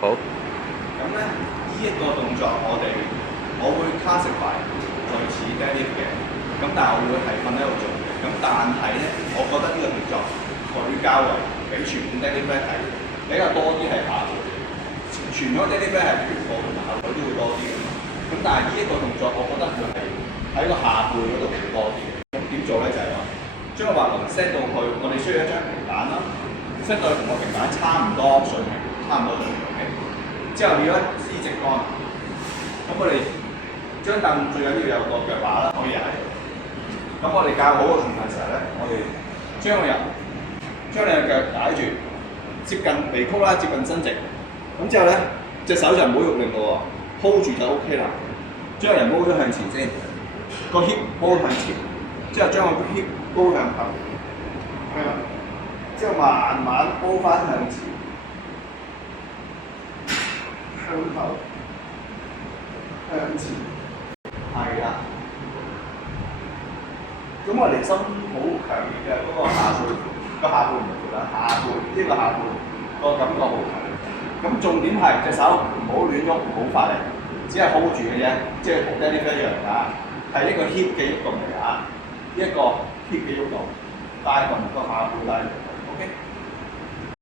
好。咁咧，呢一個動作我會 classify 類似 deadlift 嘅，咁但係我會係瞓喺度做嘅。咁但係咧，我覺得呢個動作佢較為比傳統 deadlift 咧係比較多啲係下背。傳統 deadlift 咧係臀部同埋後腿都會多啲嘅。咁但係呢一個動作，我覺得佢係喺個下背嗰度會多啲嘅。咁點做咧？就係話將個滑輪 set 到去，我哋需要一張平板啦，set 到同個平板差唔多水平，差唔多水平。之後你咧支直桿，咁我哋張凳最緊要有個腳把啦，可以喺度。咁我哋較好嘅狀態時候咧，我哋將你嘅腳擺住，接近鼻曲啦，接近伸直。咁之後咧，隻手就唔好喐力喎 ，hold 住就 OK 啦。將人 hold 咗向前先，個 hip hold 向前，之後將個 hip hold 向後，係啦。之後慢慢 hold 翻向前。向後，向前，係啦。咁我離心好強烈嘅嗰個下背，唔係啦，下背呢個下背個感覺好強。咁重點係隻手唔好亂喐，唔好發力，只係 hold 住嘅啫，即係同 deadlift 一樣㗎，係一個 hip 嘅喐動嚟㗎，呢一個 hip 嘅喐動，帶動個下背帶動。